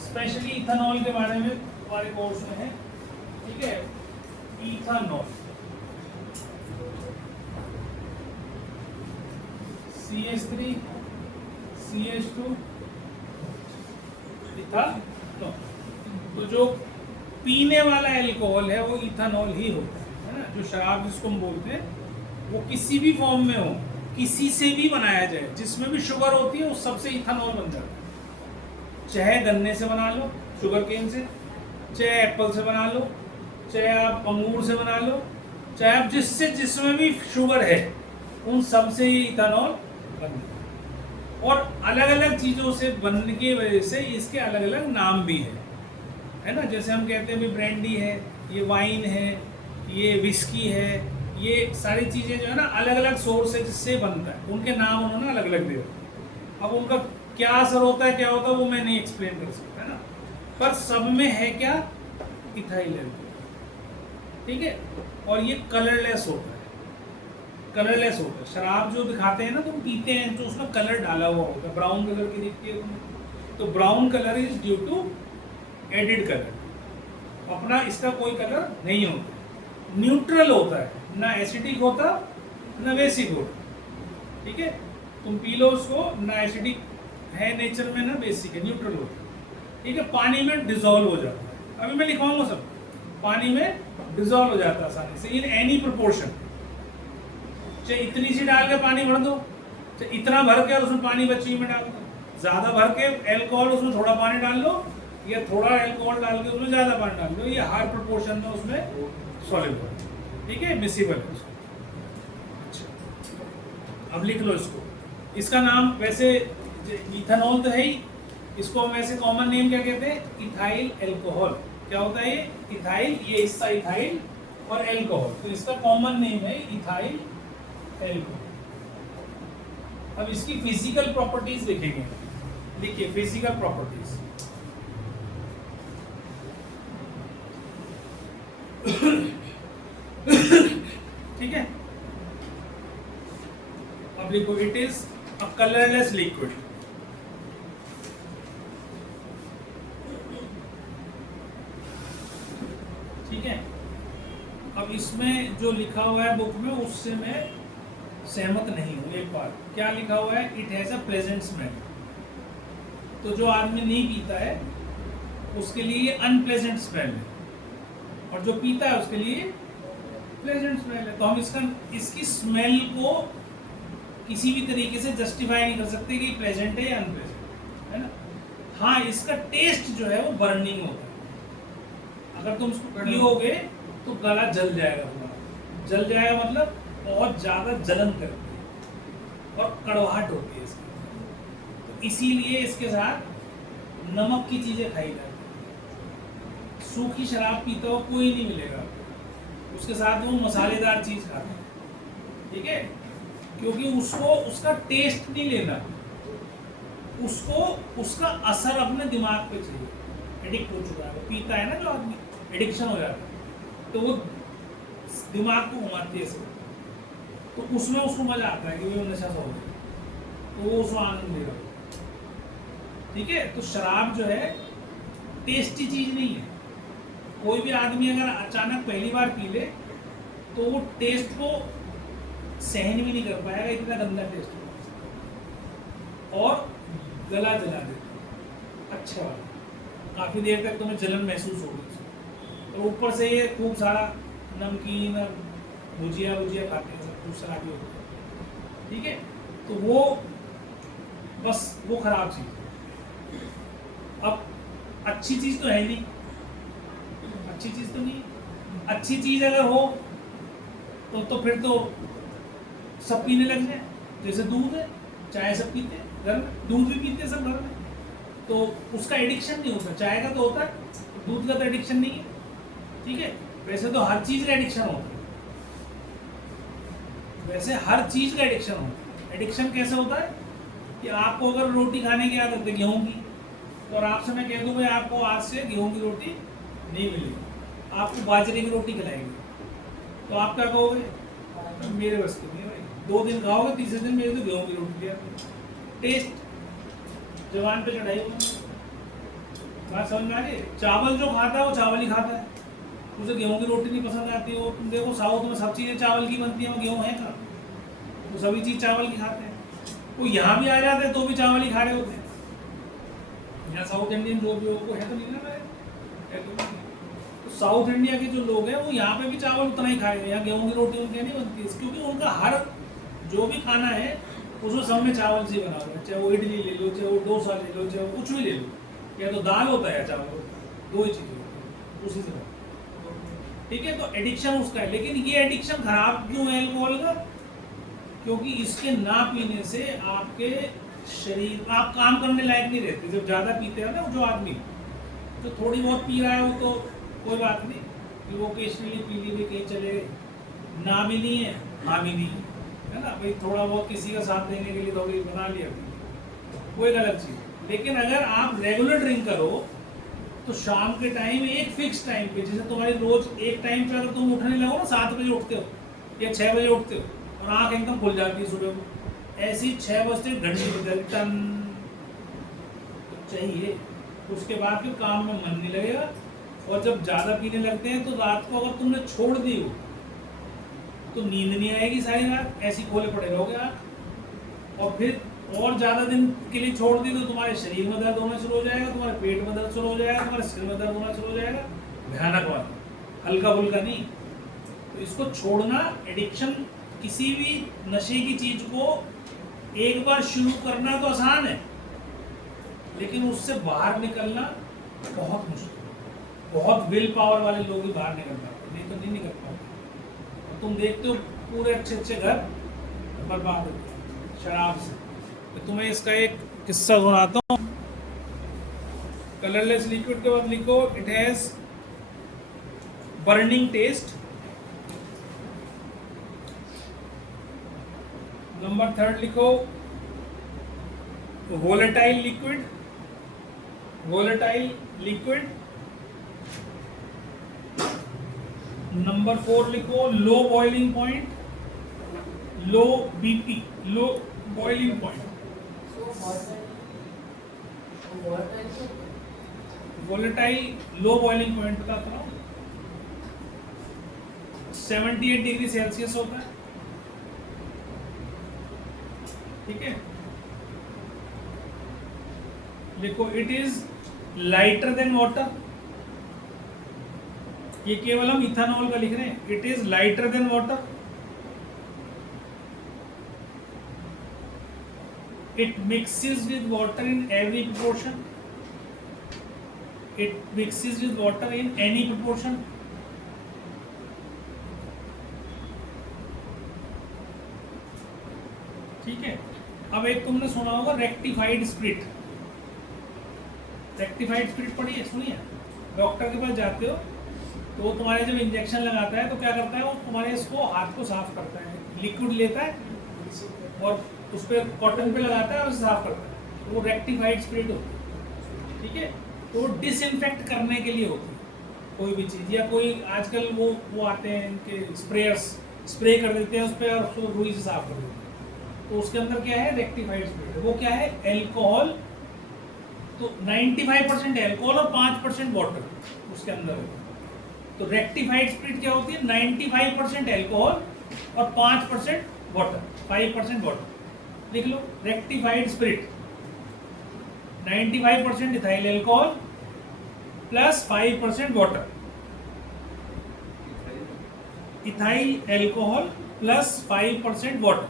स्पेशली इथेनॉल के बारे में हमारे कोर्स में है। ठीक है, इथेनॉल CH3 CH2 इथेनॉल। तो जो पीने वाला एल्कोहल है वो इथेनॉल ही होता है ना। जो शराब जिसको हम बोलते हैं वो किसी भी फॉर्म में हो, किसी से भी बनाया जाए, जिसमें भी शुगर होती है उस सबसे इथेनॉल बन जाता है। चाहे गन्ने से बना लो, शुगर केन से, चाहे एप्पल से बना लो, चाहे आप अंगूर से बना लो, चाहे आप जिसमें भी शुगर है उन सब से ये इथेनॉल बन। और अलग अलग चीज़ों से बनने की वजह से इसके अलग अलग नाम भी है ना। जैसे हम कहते हैं भी ब्रांडी है, ये वाइन है, ये विस्की है, ये सारी चीज़ें जो है ना अलग अलग सोर्स है जिससे बनता है, उनके नाम उन्होंने अलग अलग दिए। अब उनका क्या असर होता है, क्या होता है, वो मैं नहीं एक्सप्लेन कर सकता, है ना। पर सब में है क्या, इथाइल एल्कोहल। ठीक है, और ये कलरलेस होता है, कलरलेस होता है। शराब जो दिखाते हैं ना तुम पीते हैं तो उसमें कलर डाला हुआ होता है, ब्राउन कलर की दिखती है तुम्हें, तो brown colour is due to added colour. अपना इसका कोई कलर नहीं होता, न्यूट्रल होता है, ना एसिडिक होता ना बेसिक होता। ठीक है, तुम पी लो उसको, ना एसिडिक है नेचर में ना बेसिक है, न्यूट्रल होता है। ठीक है, पानी में डिजोल्व हो जाता है, अभी मैं लिखवाऊंगा सब, पानी में डिजोल्व हो जाता है आसानी से इन एनी प्रोपोर्शन। चाहे इतनी सी डाल के पानी भर दो, चाहे इतना भर के और उसमें पानी बच्ची में डाल दो, ज़्यादा भर के एल्कोहल उसमें थोड़ा पानी डाल लो, या थोड़ा एल्कोहल डाल के उसमें ज़्यादा पानी डाल दो, ये हर प्रोपोर्शन में उसमें सॉलिड है। ठीक है, मिसिबल है उसको। अच्छा, अब लिख लो इसको, इसका नाम वैसे इथेनॉल तो है ही, इसको वैसे कॉमन नेम क्या कहते हैं, इथाइल एल्कोहल। क्या होता है ये, इथाइल, ये हिस्सा इथाइल और एल्कोहल, तो इसका कॉमन नेम है इथाइल एल्कोहल। अब इसकी फिजिकल प्रॉपर्टीज देखेंगे, देखिए फिजिकल प्रॉपर्टीज। ठीक है, अब लिखो, it is a colourless liquid. ठीक है, अब इसमें जो लिखा हुआ है बुक में उससे मैं सहमत नहीं हूं। एक बार क्या लिखा हुआ है, it has a pleasant smell. तो जो आदमी नहीं पीता है उसके लिए ये अनप्लेजेंट स्मेल है, और जो पीता है उसके लिए प्लेजेंट स्मेल है, तो हम इसकी स्मेल को किसी भी तरीके से जस्टिफाई नहीं कर सकते कि प्लेजेंट है या अनप्लेजेंट, है ना। हाँ, इसका टेस्ट जो है वो बर्निंग होता है। अगर तुम इसको पियोगे तो गला जल जाएगा तुम्हारा। जल जाएगा मतलब बहुत ज़्यादा जलन करती है और कड़वाहट होती है इसकी। तो इसीलिए इसके साथ नमक की चीज़ें खाई जाती है। सूखी शराब पीता हो कोई नहीं मिलेगा, उसके साथ वो मसालेदार चीज़ खाता है, ठीक है, क्योंकि उसको उसका टेस्ट नहीं लेना, उसको उसका असर अपने दिमाग पे चाहिए। एडिक्ट हो चुका है, वो पीता है ना जो आदमी, एडिक्शन हो जाता है, तो वो दिमाग को घुमाती है सब, तो उसमें उसको मजा आता है कि वो नशा सा हो गया, तो वो उसको आनंद ले रहा है, ठीक है। तो शराब जो है टेस्टी चीज नहीं है। कोई भी आदमी अगर अचानक पहली बार पी ले तो वो टेस्ट को सहन भी नहीं कर पाएगा, इतना गंदा टेस्ट है और गला जला देता। अच्छा, काफ़ी देर तक तुम्हें जलन महसूस होगी और ऊपर से ये खूब सारा नमकीन और भुजिया खाते हैं, सब कुछ सलाद भी होता है, ठीक है। तो वो बस वो खराब चीज़ है। अब अच्छी चीज़ तो है नहीं, अच्छी चीज़ तो नहीं। अच्छी चीज़ अगर हो तो फिर तो सब पीने लग जाए। जैसे दूध है, चाय सब पीते हैं घर में, दूध भी पीते हैं सब घर में, तो उसका एडिक्शन नहीं होता। चाय का तो होता है, दूध का तो एडिक्शन नहीं है, ठीक है। वैसे तो हर चीज़ का एडिक्शन होता है, वैसे हर चीज़ का एडिक्शन होता है। एडिक्शन कैसे होता है कि आपको अगर रोटी खाने की आदत है गेहूँ की, तो और आपसे मैं कह दूँ भाई आपको आज से गेहूँ की रोटी नहीं मिलेगी, आपको बाजरे की रोटी खिलाएंगे, तो आप क्या कहोगे, मेरे बस की नहीं है भाई। 2 दिन खाओगे, तीसरे दिन मेरे तो गेहूँ की रोटी दिया। टेस्ट जवान पे चढ़ाई होगी, बात समझ में आ रही है। चावल जो खाता है वो चावल ही खाता है, उसे गेहूं की रोटी नहीं पसंद आती। वो तुम देखो साउथ में सब चीज़ें चावल की बनती हैं, वो गेहूं है कहाँ, वो सभी चीज़ चावल की खाते हैं। वो यहाँ भी आ जाते हैं तो भी चावल ही खा रहे होते हैं। यहाँ साउथ इंडियन जो भी वो है तो नहीं ना, है तो नहीं। तो साउथ इंडिया के जो लोग हैं वो यहाँ पे भी चावल उतना ही खाएंगे, यहाँ गेहूं की रोटी उनके नहीं बनती है, क्योंकि उनका हर जो भी खाना है उसमें सब में चावल से बना हुआ है। चाहे वो इडली ले लो, चाहे वो डोसा ले लो, चाहे वो कुछ भी ले लो, या तो दाल होता है चावल होता है, 2 ही चीज़ें उसी से, ठीक है। तो एडिक्शन उसका है, लेकिन ये एडिक्शन खराब क्यों है अल्कोहल का, क्योंकि इसके ना पीने से आपके शरीर, आप काम करने लायक नहीं रहते। जब ज़्यादा पीते हैं ना जो आदमी, तो थोड़ी बहुत पी रहा है वो तो कोई बात नहीं, कि वो ओकेजनली पी ली भी कहीं चले गए, ना भी नहीं है हाँ भी नहीं है ना भाई, थोड़ा बहुत किसी का साथ देने के लिए थोड़ी बना लिया, कोई गलत चीज़। लेकिन अगर आप रेगुलर ड्रिंक करो तो शाम के टाइम एक फिक्स टाइम पे, जैसे तुम्हारी रोज एक टाइम पे अगर तुम उठने लगो ना, 7 बजे उठते हो या 6 बजे उठते हो और आँख एकदम खुल जाती है सुबह को, ऐसी 6 बजते घंटी बजती टन चाहिए, उसके बाद फिर काम में मन नहीं लगेगा। और जब ज़्यादा पीने लगते हैं तो रात को अगर तुमने छोड़ दी हो तो नींद नहीं आएगी सारी रात, ऐसी खोले पड़े रहोगे आप। और फिर और ज़्यादा दिन के लिए छोड़ दी तो तुम्हारे शरीर में दर्द होना शुरू हो जाएगा, तुम्हारे पेट में दर्द शुरू हो जाएगा, तुम्हारे सिर में दर्द होना शुरू हो जाएगा, भयानक बात, हल्का फुल्का नहीं। तो इसको छोड़ना, एडिक्शन किसी भी नशे की चीज़ को एक बार शुरू करना तो आसान है, लेकिन उससे बाहर निकलना बहुत मुश्किल है। बहुत विल पावर वाले लोग ही बाहर निकल पाते, नहीं तो नहीं निकल पाते। तुम देखते हो पूरे अच्छे घर बर्बाद होते हैं शराब से। तो तुम्हें इसका एक किस्सा सुनाता हूँ। कलरलेस लिक्विड के बाद लिखो it has burning test. Number 3 लिखो volatile liquid, volatile liquid. Number 4 लिखो low boiling point, low BP, low boiling point. Volatile low boiling point बताता हूँ, 78 डिग्री सेल्सियस होता है, ठीक है। लिखो it is lighter than water, ये केवल हम इथेनॉल का लिख रहे हैं. It is lighter than water. It mixes with water in every proportion. It mixes with water in any proportion. ठीक है. अब एक तुमने सुना होगा रेक्टिफाइड स्प्रिट. रेक्टिफाइड स्प्रिट पढ़ी है, सुनिए. डॉक्टर के पास जाते हो तो वो तुम्हारे जब इंजेक्शन लगाता है तो क्या करता है, वो तुम्हारे इसको हाथ को साफ करता है. लिक्विड लेता है और उस पर कॉटन पे लगाता है और साफ करता है. तो वो रेक्टिफाइड स्प्रिट होती है. ठीक है. तो डिसइंफेक्ट करने के लिए होती है कोई भी चीज़. या कोई आजकल वो आते हैं इनके स्प्रेयर्स, स्प्रे कर देते हैं उस पर और उसको रुई से साफ कर देते हैं. तो उसके अंदर क्या है, रेक्टिफाइड स्प्रिट. वो क्या है, एल्कोहल. तो 95% एल्कोहल और 5% वाटर उसके अंदर है. तो रेक्टिफाइड स्प्रिट क्या होती है, 95% एल्कोहल और 5% वाटर, 5% वाटर. लिख लो rectified spirit 95% ethyl alcohol plus 5% water. Ethyl alcohol plus 5% water,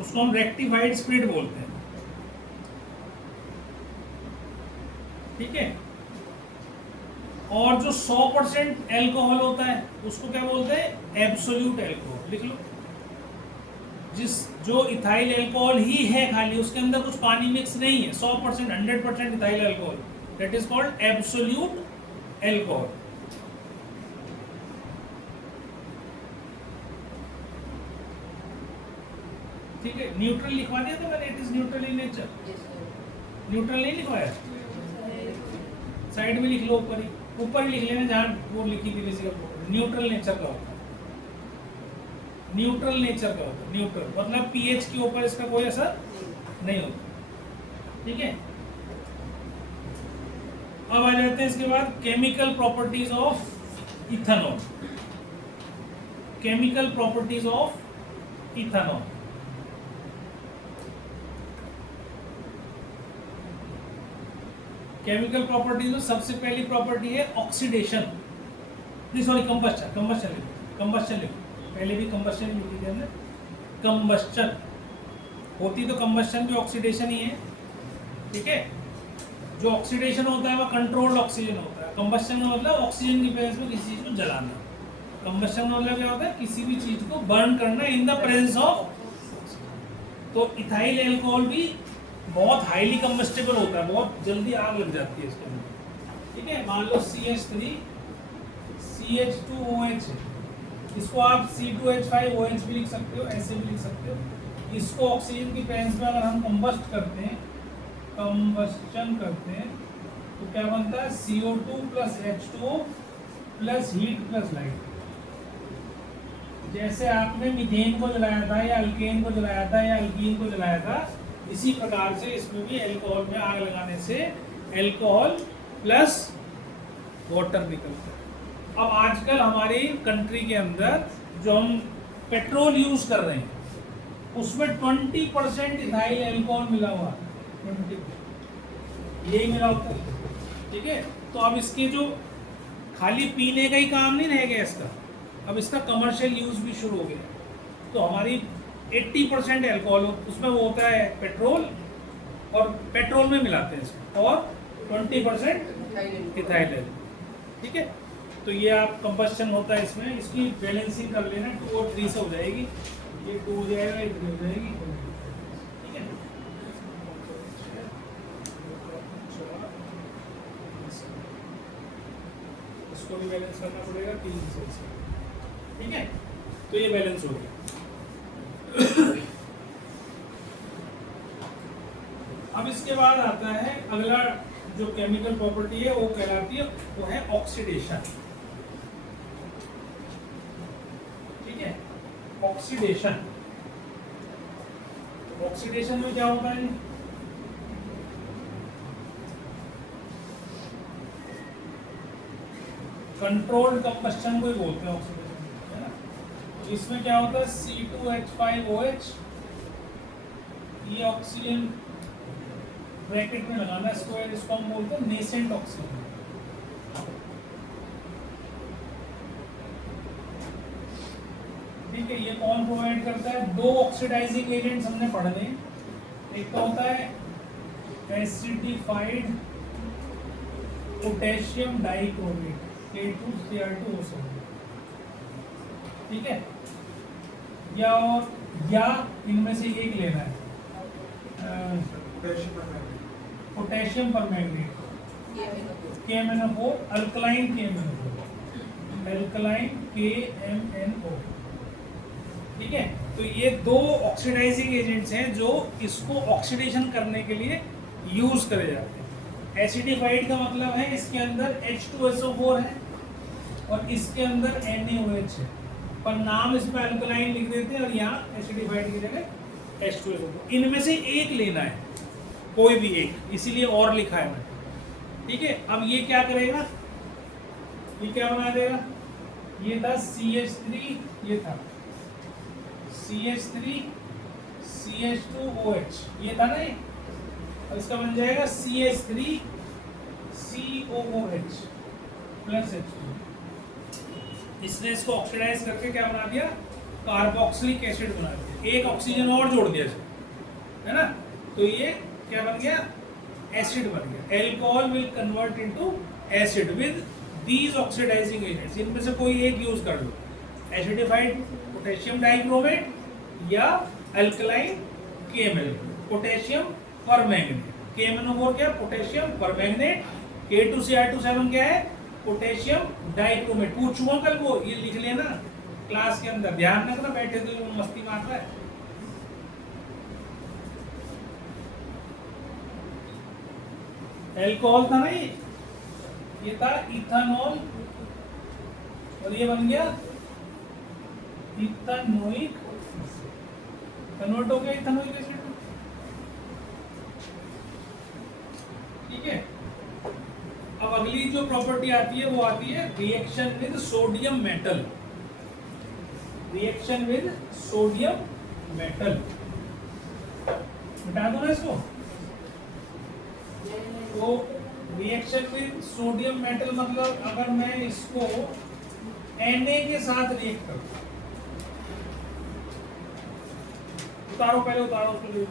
उसको हम रेक्टिफाइड स्पिरिट बोलते हैं. ठीक है. और जो 100% एल्कोहल होता है उसको क्या बोलते हैं, एब्सोल्यूट एल्कोहल. लिख लो. जो इथाइल एल्कोहल ही है खाली, उसके अंदर कुछ पानी मिक्स नहीं है, 100% 100% ethyl alcohol, that is called absolute alcohol. ठीक है. न्यूट्रल लिखवा दिया था मैंने, it is neutral in nature. Neutral नहीं लिखवाया, साइड में लिख लो, ऊपर ही लिख लेना जहां वो लिखी थी. बेसिकली न्यूट्रल नेचर का होता है. न्यूट्रल नेचर का होता है. न्यूट्रल मतलब पीएच के ऊपर इसका कोई असर नहीं होता. ठीक है. अब आ जाते हैं इसके बाद chemical properties of ethanol. Chemical properties of ethanol. Chemical properties में सबसे पहली प्रॉपर्टी है ऑक्सीडेशन. नहीं सॉरी, कंबस्चन. कंबस्चन लिखो. पहले भी कंबस्चन लिखी थी हमने. कंबस्चन होती तो कंबस्चन भी ऑक्सीडेशन ही है. ठीक है. जो ऑक्सीडेशन होता है वह कंट्रोल्ड ऑक्सीजन होता है. कंबस्चन का मतलब ऑक्सीजन की प्रेजेंस में किसी चीज को जलाना. कंबस्चन का मतलब क्या होता है, किसी भी चीज को बर्न करना इन द प्रेजेंस ऑफ. तो इथाइल एल्कोहल भी बहुत हाईली कंबस्टेबल होता है, बहुत जल्दी आग लग जाती है इसके अंदर. ठीक है. मान लो CH3 CH2OH, इसको आप C2H5OH भी लिख सकते हो, ऐसे भी लिख सकते हो. इसको ऑक्सीजन की प्रेजेंस में अगर हम कंबस्ट करते हैं, कंबस्चन करते हैं, तो क्या बनता है, CO2 plus H2O plus heat plus light. जैसे आपने मीथेन को जलाया था या अल्केन को जलाया था या अल्कीन को जलाया था, इसी प्रकार से इसमें भी एल्कोहल में आग लगाने से एल्कोहल प्लस वाटर निकलता है. अब आजकल हमारी कंट्री के अंदर जो हम पेट्रोल यूज कर रहे हैं उसमें 20% इथाइल एल्कोहल मिला हुआ है. 20% यही मिला होता है. ठीक है. तो अब इसके जो खाली पीने का ही काम नहीं रह गया इसका, अब इसका कमर्शियल यूज भी शुरू हो गया. तो हमारी 80% एल्कोहल उसमें वो होता है पेट्रोल, और पेट्रोल में मिलाते हैं इसको, और 20% इथाइल है. ठीक है. तो ये आप कंबस्चन होता है इसमें, इसकी बैलेंसिंग कर लेना. 2 और 3 से हो जाएगी, ये 2 हो जाएगा, ये 3 हो जाएगी. ठीक है. इसको भी बैलेंस करना पड़ेगा 3 से. ठीक है. तो ये बैलेंस हो गया. अब इसके बाद आता है अगला जो केमिकल प्रॉपर्टी है, वो कहलाती है, वो है ऑक्सीडेशन. ठीक है. ऑक्सीडेशन. ऑक्सीडेशन में क्या होता है, कंट्रोल्ड कंबस्चन को ही बोलते हैं ऑक्सीडेशन, है ना. तो इसमें क्या होता है, C2H5OH, ये ऑक्सीजन ब्रैकेट में लगाना स्क्वायर, इसको हम बोलते हैं नेसेंट ऑक्सीजन. ये कौन प्रोवाइड करता है? दो ऑक्सीडाइजिंग एजेंट्स हमने पढ़ने, एक तो होता है एसिडिफाइड पोटेशियम डाइक्रोमेट K2Cr2O7, ठीक है, या इनमें से एक लेना है potassium permanganate KMnO4, alkaline KMnO, ठीक है। तो ये दो ऑक्सीडाइजिंग एजेंट्स हैं जो इसको ऑक्सीडेशन करने के लिए यूज करे जाते हैं। एसिडिफाइड का मतलब है इसके अंदर H2SO4 है और इसके अंदर NaOH है, पर नाम इसमें अल्कलाइन लिख देते हैं और यहाँ एसिडिफाइड की जगह H2SO4। इनमें से एक लेना है, कोई भी एक, इसीलिए और लिखा है मैंने, ठीक है। अब ये क्या करेगा, ये क्या बना देगा? ये था CH3, ये था CH3 CH2OH, ये था ना ये, और इसका बन जाएगा CH3 COOH प्लस H2। इसने इसको ऑक्सीडाइज करके क्या बना दिया? कार्बोक्सिलिक एसिड बना दिया, एक ऑक्सीजन और जोड़ दिया है ना, तो ये क्या बन गया? एसिड बन गया। Alcohol will convert into acid with these oxidising agents, इनमें से कोई एक यूज कर लो, एसिडिफाइड पोटेशियम डाइक्रोमेट या alkaline KMnO, potassium permanganate. KMnO4 क्या? Potassium permanganate. K2Cr2O7 क्या है? Potassium dichromate. पूछूंगा कल को, ये लिख लेना क्लास के अंदर, ध्यान रखना, बैठे तो मस्ती मार रहा है। एल्कोहल था ना ये था इथानॉल, और ये बन गया इथानोइक, कन्वर्ट हो गया इथानोइक एसिड, ठीक है। अब अगली जो प्रॉपर्टी आती है वो आती है reaction with sodium metal, reaction with sodium metal. मिटा दो ना इसको। तो रिएक्शन विद सोडियम मेटल मतलब अगर मैं इसको Na के साथ रिएक्ट करूं, उतारो पहले, उतारो उसको ले।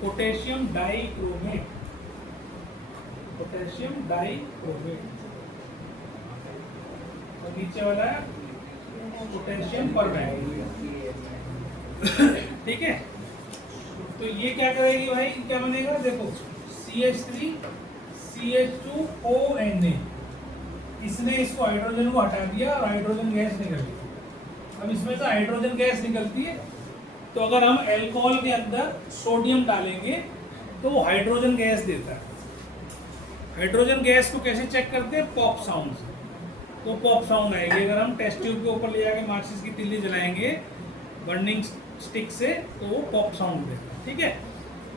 पोटेशियम डाइक्रोमेट, पोटेशियम डाइक्रोमेट, और नीचे वाला है पोटेशियम परमैंगनेट, ठीक है। तो ये क्या करेगी भाई, क्या बनेगा? देखो CH3 CH2ONA, इसने इसको हाइड्रोजन को हटा दिया और हाइड्रोजन गैस निकल गई। अब इसमें से हाइड्रोजन गैस निकलती है, तो अगर हम अल्कोहल के अंदर सोडियम डालेंगे तो वो हाइड्रोजन गैस देता है। हाइड्रोजन गैस को कैसे चेक करते हैं? पॉप साउंड से। तो पॉप साउंड आएगी, अगर हम टेस्ट ट्यूब के ऊपर ले जाके माचिस की तिल्ली जलाएंगे बर्निंग स्टिक से, तो वो पॉप साउंड देता है, ठीक है।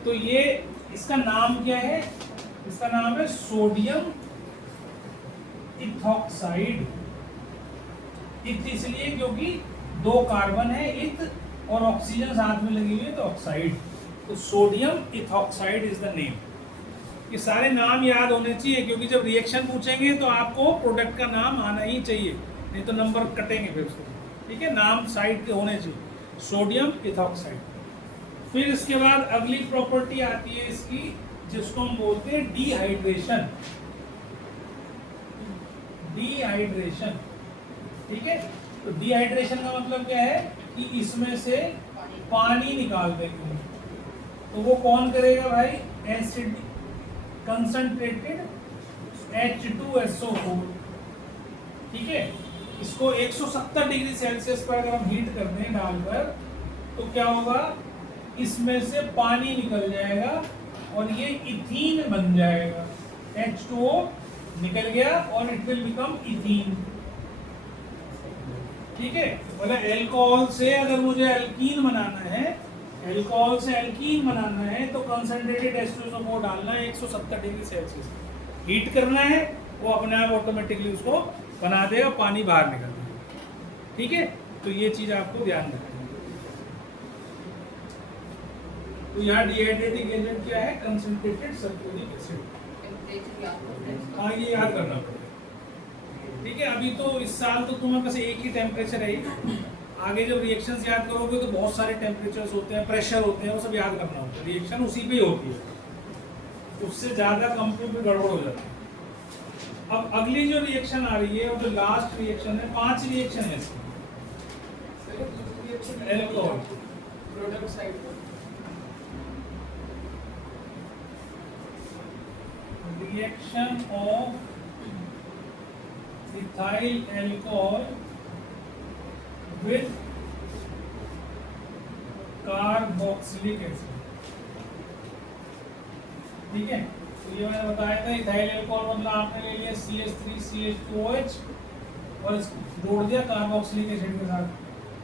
तो ये इसका नाम क्या है? इसका नाम है सोडियम इथॉक्साइड। इथ इसलिए क्योंकि दो कार्बन है, इथ, और ऑक्सीजन साथ में लगी हुई है, तो ऑक्साइड। तो sodium ethoxide is the name. ये सारे नाम याद होने चाहिए, क्योंकि जब रिएक्शन पूछेंगे तो आपको प्रोडक्ट का नाम आना ही चाहिए, नहीं तो नंबर कटेंगे फिर उसको, ठीक है। नाम साइड के होने चाहिए, सोडियम इथॉक्साइड। फिर इसके बाद अगली प्रॉपर्टी आती है इसकी, जिसको हम बोलते हैं डिहाइड्रेशन। डिहाइड्रेशन, ठीक है। तो डिहाइड्रेशन का मतलब क्या है कि इसमें से पानी निकाल देंगे। तो वो कौन करेगा भाई? एसिड कंसंट्रेटेड H2SO4, ठीक है। इसको 170 डिग्री सेल्सियस पर अगर हम हीट कर दें डालकर, तो क्या होगा? इसमें से पानी निकल जाएगा और ये इथीन बन जाएगा। H2O निकल गया और इट विल बिकम इथीन, ठीक है। बोला एल्कोहल से अगर मुझे एल्कीन बनाना है, एल्कोहल से एल्कीन बनाना है, तो कंसंट्रेटेड H2SO4 डालना है 170 डिग्री सेल्सियस, हीट करना है, वो अपने आप ऑटोमेटिकली उसको बना देगा, पानी बाहर निकल जाएगा, ठीक है। तो ये चीज आपको ध्यान रखनी है। तो यहाँ डिहाइड्रेटिंग एजेंट क्या है? Concentrated sulphuric acid. हाँ ये याद करना पड़ेगा। ठीक है, अभी तो इस साल तो तुम्हारे पास एक ही टेम्परेचर है, आगे जब रिएक्शंस याद करोगे तो बहुत सारे टेम्परेचर्स होते हैं, प्रेशर होते हैं, वो सब याद करना होता है, रिएक्शन उसी पे ही होती है, उससे ज़्यादा कंप्यूटर में गड़बड़ हो जाती है। अब अगली जो रिएक्शन आ रही है और जो लास्ट रिएक्शन है, 5 रिएक्शन है इसमें। Alcohol product side reaction of ethyl alcohol with carboxylic acid। ठीक है, तो ये मैंने बताया था, इथाइल अल्कोहल मतलब आपने ले लिया CH3CH2OH और जोड़ दिया कार्बोक्सिलिक एसिड के साथ,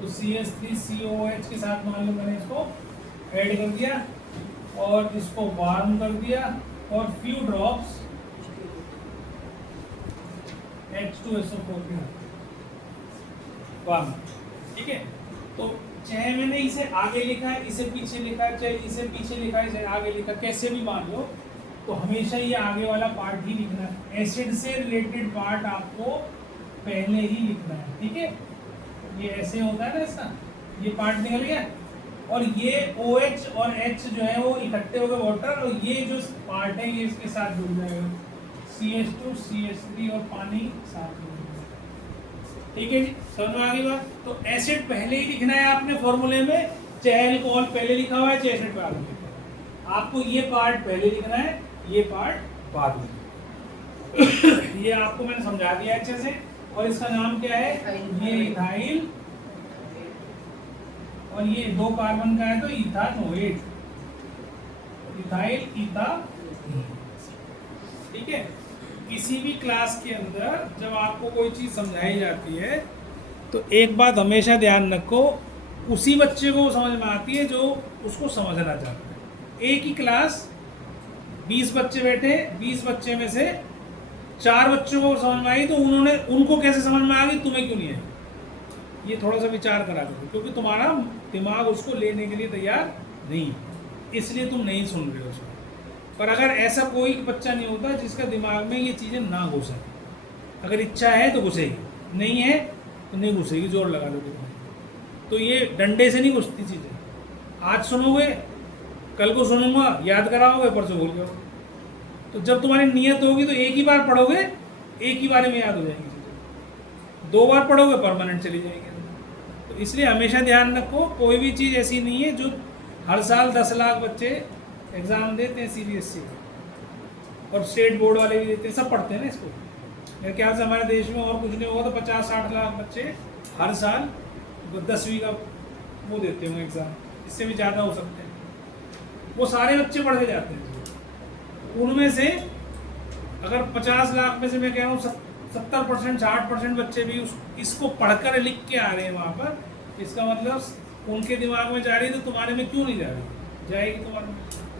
तो CH3COOH के साथ मान लो मैंने इसको ऐड कर दिया और इसको वार्म कर दिया और फ्यू ड्रॉप्स H2SO4 के वार्म। ठीक है, तो चाहे मैंने इसे आगे लिखा है, इसे पीछे लिखा है, चाहे इसे पीछे लिखा है, इसे आगे लिखा, कैसे भी मान लो, तो हमेशा ये आगे वाला पार्ट ही लिखना है। एसिड से रिलेटेड पार्ट आपको पहले ही लिखना है। ठीक है, ये ऐसे होता है ना, इसका ये पार्ट निकल गया और ये OH और H जो है वो इकट्ठे हो गए वाटर, और ये जो पार्ट है ये इसके साथ जुड़ जाएगा, CH2 CH3 और पानी साथ में। ठीक है जी, समझ में आ गई बात। तो एसिड पहले ही लिखना है आपने फॉर्मूले में, चाहे अल्कोहल पहले लिखा हुआ है चाहे एसिड बाद में लिखा है, आपको ये पार्ट पहले लिखना है, ये पार्ट बाद में। ये आपको मैंने समझा दिया अच्छे से। और इसका नाम क्या है, ये इथाइल, और ये 2 कार्बन का है तो इथानोएट, इथाइल इथानोएट। ठीक है, किसी भी क्लास के अंदर जब आपको कोई चीज़ समझाई जाती है तो एक बात हमेशा ध्यान रखो, उसी बच्चे को समझ में आती है जो उसको समझना चाहता है। एक ही क्लास 20 बच्चे बैठे, 20 बच्चे में से 4 बच्चों को समझ में आई तो उनको कैसे समझ में आ गई, तुम्हें क्यों नहीं आई? ये थोड़ा सा विचार करा करो, क्योंकि तुम्हारा दिमाग उसको लेने के लिए तैयार नहीं, इसलिए तुम नहीं सुन रहे हो उसको। पर अगर ऐसा कोई बच्चा नहीं होता जिसका दिमाग में ये चीज़ें ना घुसे, अगर इच्छा है तो घुसेगी, नहीं है तो नहीं घुसेगी, जोर लगा दो तो ये डंडे से नहीं घुसती चीज़ें। आज सुनोगे, कल को सुनूंगा, याद कराओगे, परसों भूल जाओगे। तो जब तुम्हारी नियत होगी तो एक ही बार पढ़ोगे, एक ही बारे में याद हो जाएंगी चीज़ें, 2 बार पढ़ोगे परमानेंट चली जाएंगी। तो इसलिए हमेशा ध्यान रखो, कोई भी चीज़ ऐसी नहीं है जो हर साल 10 लाख बच्चे एग्ज़ाम देते हैं CBSE और स्टेट बोर्ड वाले भी देते हैं, सब पढ़ते हैं ना इसको। मेरे ख्याल से हमारे देश में और कुछ नहीं होगा तो 50-60 लाख बच्चे हर साल 10वीं का वो देते होंगे एग्ज़ाम, इससे भी ज़्यादा हो सकते हैं। वो सारे बच्चे पढ़ के जाते हैं, उनमें से अगर 50 लाख में से मैं कह रहा हूँ 70% 60% बच्चे भी इसको पढ़कर लिख के आ रहे हैं वहाँ पर, इसका मतलब उनके दिमाग में जा रही है, तो तुम्हारे में क्यों नहीं जा रही? जाएगी तुम्हारे में,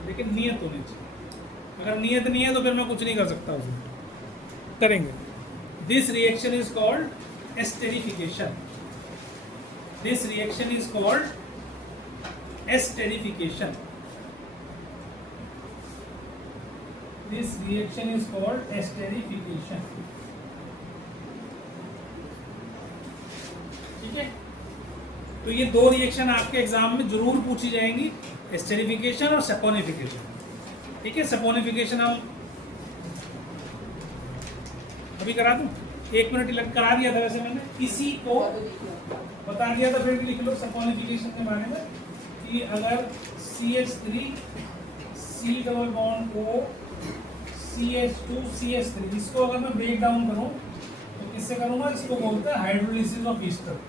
लेकिन नियत होनी चाहिए। अगर नियत नहीं है तो फिर मैं कुछ नहीं कर सकता उसमें। करेंगे। This reaction is called esterification. This reaction is called esterification. This reaction is called esterification. ठीक है, तो ये 2 रिएक्शन आपके एग्जाम में जरूर पूछी जाएंगी, एस्टेरिफिकेशन और सैपोनिफिकेशन। ठीक है, सैपोनिफिकेशन हम अभी करा दूं, 1 मिनट लग करा दिया था वैसे मैंने, इसी को बता दिया था। फिर भी लिख लो सैपोनिफिकेशन के बारे में कि अगर CH3 C double bond O CH2 CH3, इसको अगर मैं ब्रेक डाउन करूं तो किससे करूंगा, इसको बोलते हैं हाइड्रोलिसिस ऑफ ईस्टर।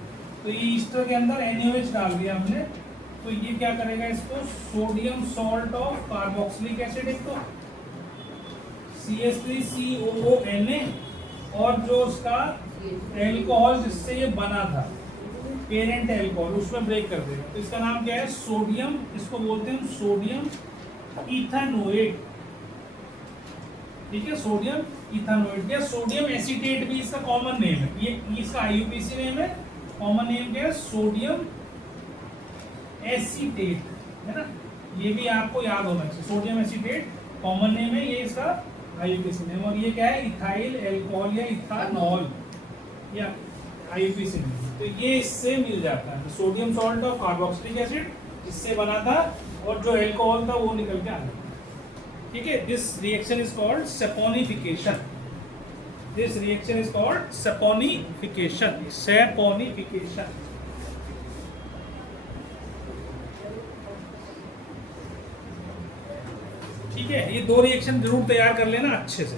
तो ये ईस्टर के अंदर NaOH डाल दिया हमने, तो ये क्या करेगा, इसको sodium salt of carboxylic acid, एक तो CH3COONA, और जो उसका एल्कोहल जिससे ये बना था पेरेंट एल्कोहल, उसमें ब्रेक कर देगा। तो इसका नाम क्या है, सोडियम, इसको बोलते हैं सोडियम इथानोएट। ठीक है, सोडियम इथानोएट या सोडियम एसीटेट भी इसका कॉमन नेम है, ये इसका IUPAC नेम है। कॉमन नेम क्या है, सोडियम एसीटेट, है ना, ये भी आपको याद होना चाहिए। सोडियम एसीटेट कॉमन नेम है, ये इसका IUPAC और ये क्या है, इथाइल एल्कोहल या इथानॉल या IUPAC। तो ये इससे मिल जाता है, सोडियम सॉल्ट और कार्बोक्सिलिक एसिड इससे बना था और जो एल्कोहल था वो निकल के आ गया। ठीक है, this reaction is called saponification. This reaction is called saponification. Saponification. ठीक है, ये दो रिएक्शन जरूर तैयार कर लेना अच्छे से।